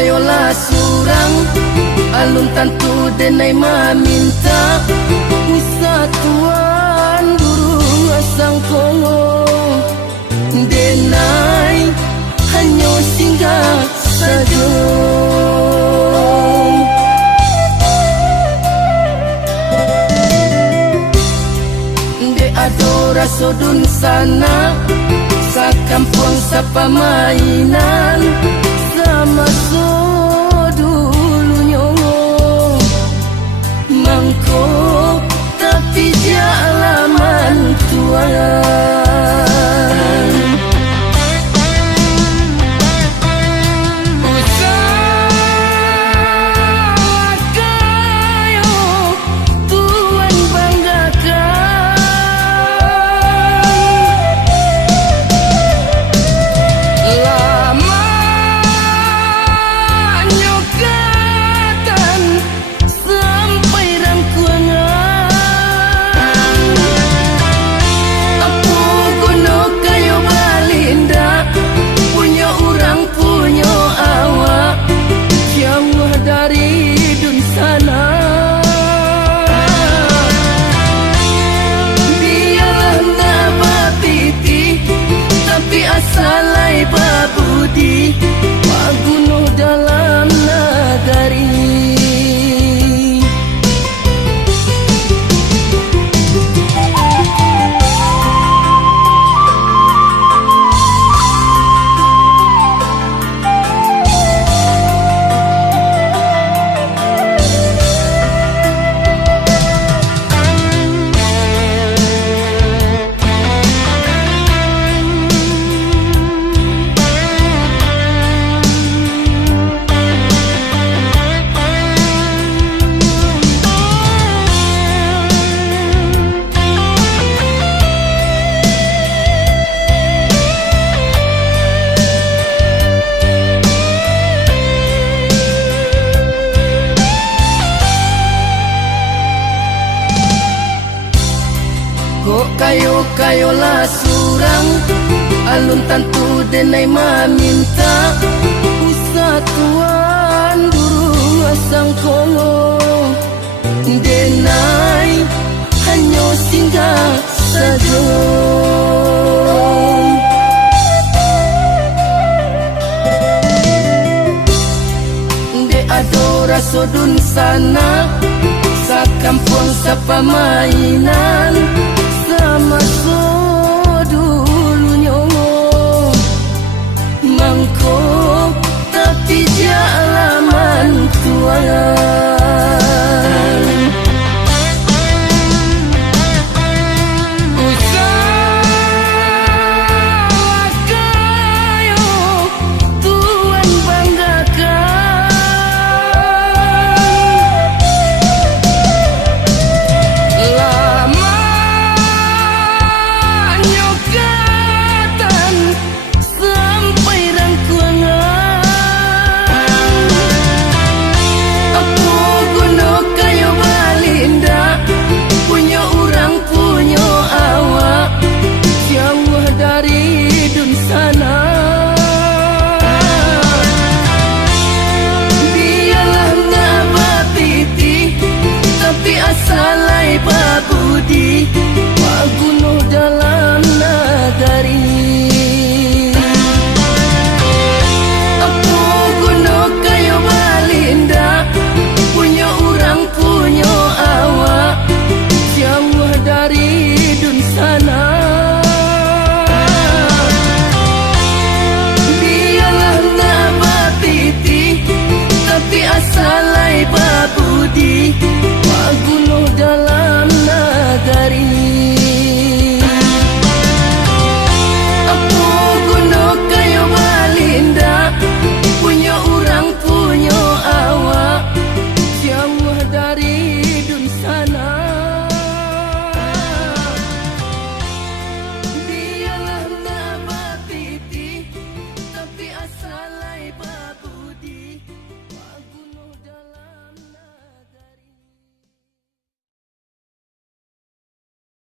kayolah surang alun tantu denai maminta wisatuan durung asang kongo denai hanya singgah saja de adora sodun sana sa kampung sa pamainan sama so dulunya mangkok tapi dia alaman tuan salai babudi maguno dalam nagari kayolah surang alun tantu denai maminta wisatuan durung asang kongo denai hanya singgah saja de adora sodun sana sa kampung sa pamainan sama so dulunya mangko